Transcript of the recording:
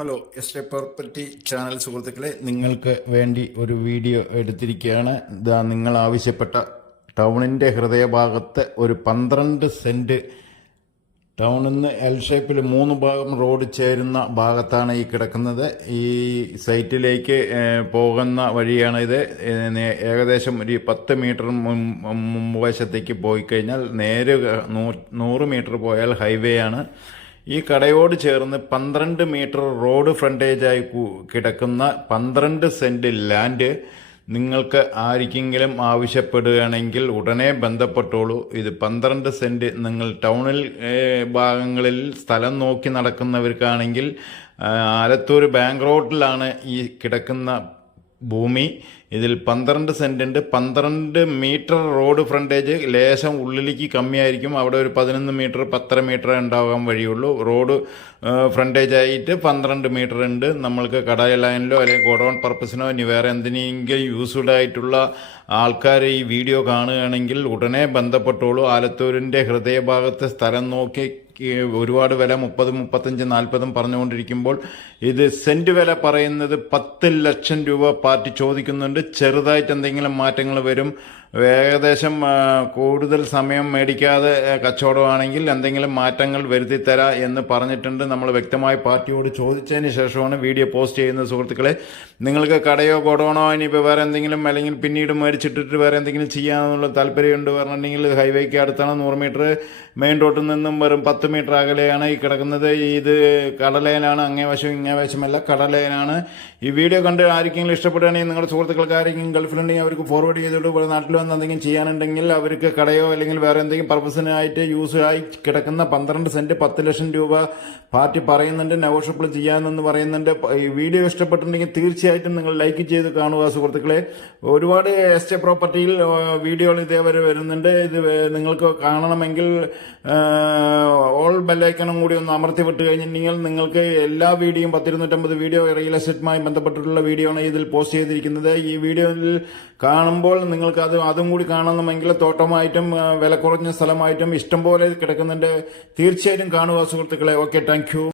Hello എസ്റ്റേ property channel സുഹൃത്തുക്കളെ നിങ്ങൾക്ക് വേണ്ടി ഒരു വീഡിയോ എടുത്തിരിക്കുകയാണ്. ഇതാ നിങ്ങൾ ആവശ്യപ്പെട്ട ടൗണിന്റെ ഹൃദയഭാഗത്ത് ഒരു പന്ത്രണ്ട് സെന്റ് ടൗണിൽ നിന്ന് എൽ ഷേപ്പിൽ മൂന്ന് ഭാഗം റോഡ് ചേരുന്ന ഭാഗത്താണ് ഈ കിടക്കുന്നത്. ഈ സൈറ്റിലേക്ക് പോകുന്ന വഴിയാണ് ഇത്. ഏകദേശം ഒരു പത്ത് മീറ്റർ മുമ്പ് വശത്തേക്ക് പോയി കഴിഞ്ഞാൽ നേരെ നൂറ് മീറ്റർ പോയാൽ ഹൈവേ ആണ്. ഈ കടയോട് ചേർന്ന് പന്ത്രണ്ട് മീറ്റർ റോഡ് ഫ്രണ്ടേജായി കിടക്കുന്ന പന്ത്രണ്ട് സെന്റ് ലാൻഡ് നിങ്ങൾക്ക് ആർക്കെങ്കിലും ആവശ്യപ്പെടുകയാണെങ്കിൽ ഉടനെ ബന്ധപ്പെട്ടോളൂ. ഇത് പന്ത്രണ്ട് സെന്റ് നിങ്ങൾ ടൗണിൽ ഭാഗങ്ങളിൽ സ്ഥലം നോക്കി നടക്കുന്നവർക്കാണെങ്കിൽ ആലത്തൂർ ബാങ്ക് റോഡിലാണ് ഈ കിടക്കുന്ന ഭൂമി. ഇതിൽ പന്ത്രണ്ട് സെന്റുണ്ട് പന്ത്രണ്ട് മീറ്റർ റോഡ് ഫ്രണ്ടേജ് ലേശം ഉള്ളിലേക്ക് കമ്മിയായിരിക്കും. അവിടെ ഒരു പതിനൊന്ന് മീറ്റർ പത്തര മീറ്റർ ഉണ്ടാകാൻ വഴിയുള്ളൂ. റോഡ് ഫ്രണ്ടേജ് ആയിട്ട് പന്ത്രണ്ട് മീറ്റർ ഉണ്ട്. നമ്മൾക്ക് കട ലൈനിലോ അല്ലെങ്കിൽ ഗോഡൗൺ പർപ്പസിനോ ഇനി വേറെ എന്തിനെങ്കിലും യൂസ്ഫുൾ ആയിട്ടുള്ള ആൾക്കാർ ഈ വീഡിയോ കാണുകയാണെങ്കിൽ ഉടനെ ബന്ധപ്പെട്ടോളൂ. ആലത്തൂരിന്റെ ഹൃദയഭാഗത്തെ സ്ഥലം നോക്കി ഒരുപാട് വില മുപ്പത് മുപ്പത്തഞ്ചും നാൽപ്പതും പറഞ്ഞുകൊണ്ടിരിക്കുമ്പോൾ ഇത് സെന്റ് വില പറയുന്നത് പത്ത് ലക്ഷം രൂപ പാർട്ടി ചോദിക്കുന്നുണ്ട്. ചെറുതായിട്ട് എന്തെങ്കിലും മാറ്റങ്ങൾ വരും. ഏകദേശം കൂടുതൽ സമയം മേടിക്കാതെ കച്ചവടമാണെങ്കിൽ എന്തെങ്കിലും മാറ്റങ്ങൾ വരുത്തി തരാം എന്ന് പറഞ്ഞിട്ടുണ്ട്. നമ്മൾ വ്യക്തമായി പാർട്ടിയോട് ചോദിച്ചതിന് ശേഷമാണ് വീഡിയോ പോസ്റ്റ് ചെയ്യുന്നത്. സുഹൃത്തുക്കളെ നിങ്ങൾക്ക് കടയോ ഗോഡോണോ ഇനിയിപ്പോൾ വേറെ എന്തെങ്കിലും അല്ലെങ്കിൽ പിന്നീട് മേടിച്ചിട്ടിട്ട് വേറെ എന്തെങ്കിലും ചെയ്യാമെന്നുള്ള താല്പര്യമുണ്ട് പറഞ്ഞിട്ടുണ്ടെങ്കിൽ ഹൈവേക്ക് അടുത്താണ് നൂറ് മീറ്റർ മെയിൻ റോഡിൽ നിന്നും വെറും പത്ത് മീറ്റർ അകലെയാണ് ഈ കിടക്കുന്നത്. ഇത് കടലേനാണ് അങ്ങേ വശം ഇങ്ങേ ഈ വീഡിയോ കണ്ട് ആർക്കെങ്കിലും ഇഷ്ടപ്പെടുകയാണെങ്കിൽ നിങ്ങളുടെ സുഹൃത്തുക്കൾക്ക് ആരെങ്കിലും ഗൾഫിലുണ്ടെങ്കിൽ അവർക്ക് ഫോർവേഡ് ചെയ്തിട്ട് നാട്ടിൽ വന്ന് എന്തെങ്കിലും ചെയ്യാനുണ്ടെങ്കിൽ അവർക്ക് കടയോ അല്ലെങ്കിൽ വേറെ എന്തെങ്കിലും പർപ്പസിനായിട്ട് യൂസ് ആയി കിടക്കുന്ന പന്ത്രണ്ട് സെന്റ് പത്ത് ലക്ഷം രൂപ പാർട്ടി പറയുന്നുണ്ട് നെഗോഷ്യബിൾ ചെയ്യാമെന്ന് പറയുന്നുണ്ട്. ഈ വീഡിയോ ഇഷ്ടപ്പെട്ടിട്ടുണ്ടെങ്കിൽ തീർച്ചയായിട്ടും നിങ്ങൾ ലൈക്ക് ചെയ്ത് കാണുക സുഹൃത്തുക്കളെ. ഒരുപാട് എസ്റ്റേ പ്രോപ്പർട്ടിയിൽ വീഡിയോകൾ ഇതേവരെ വരുന്നുണ്ട്. ഇത് നിങ്ങൾക്ക് കാണണമെങ്കിൽ ഓൾ ബെല്ലൈക്കണം കൂടി ഒന്ന് അമർത്തി വിട്ട് കഴിഞ്ഞിട്ടുണ്ടെങ്കിൽ നിങ്ങൾക്ക് എല്ലാ വീഡിയോയും പത്തിരുന്നൂറ്റമ്പത് വീഡിയോ റിയൽ എസ്റ്റേറ്റുമായി ബന്ധപ്പെട്ടിട്ടുള്ള വീഡിയോ ആണ് ഇതിൽ പോസ്റ്റ് ചെയ്തിരിക്കുന്നത്. ഈ വീഡിയോയിൽ കാണുമ്പോൾ നിങ്ങൾക്ക് അത് അതും കൂടി കാണണമെങ്കിൽ തോട്ടമായിട്ടും വില കുറഞ്ഞ സ്ഥലമായിട്ടും ഇഷ്ടംപോലെ കിടക്കുന്നുണ്ട്. തീർച്ചയായിട്ടും കാണുക സുഹൃത്തുക്കളെ. Okay thank